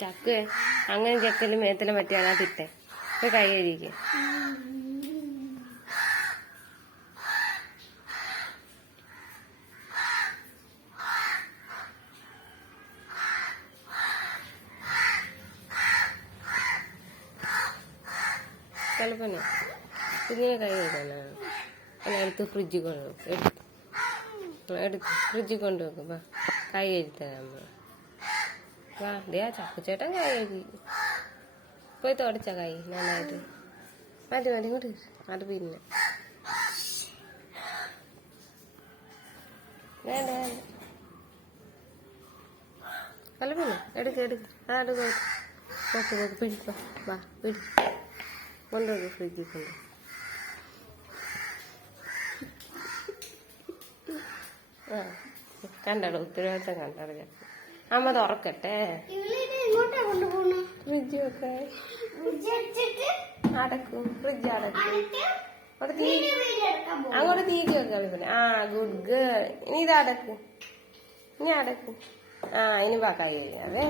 ചക്ക അങ്ങനെ ചക്കലും മേത്തലും പറ്റി അതിനകത്തിട്ടെ ഒരു കൈ കഴിക്കുക. ചിലപ്പോ കുഞ്ഞിനെ കൈ കഴിക്കാനാണ്. അങ്ങനെ എടുത്ത് ഫ്രിഡ്ജിൽ കൊണ്ടുവെക്കും. എടുത്ത് ഫ്രിഡ്ജിൽ കൊണ്ടുവെക്കും. വാ കൈ കഴിത്തരാം. വാ ദേ ആ ചക്കുച്ചേട്ടൻ കൈ കഴുകി പോയി തുടച്ച കൈ നന്നായിട്ട്. മതി മതി ഇങ്ങോട്ട് അത് പിന്നെ വേണ്ട വേണ്ട. അല്ല പിന്നെ എടുക്ക് അതെടുക്ക് നോക്ക് പിടിക്കോ. വാ പിടി കൊണ്ടുപോകും ഫ്രിഡ്ജിൽ കൊണ്ട്. ആ കണ്ടോ ഉത്തരവാദിത്തം കണ്ടോ. അമ്മ തുറക്കട്ടെ ഫ്രിഡ്ജ് ഒക്കെ അടക്കും. ഫ്രിഡ്ജ് അടക്കും. അങ്ങോട്ട് തീറ്റി വെക്കാൻ പിന്നെ. ആ ഗുഡ് ഗേൾ. ഇനി ഇത് അടക്കും. ഇനി അടക്കും. ആ ഇനി ബാക്കി കഴിയാവേ.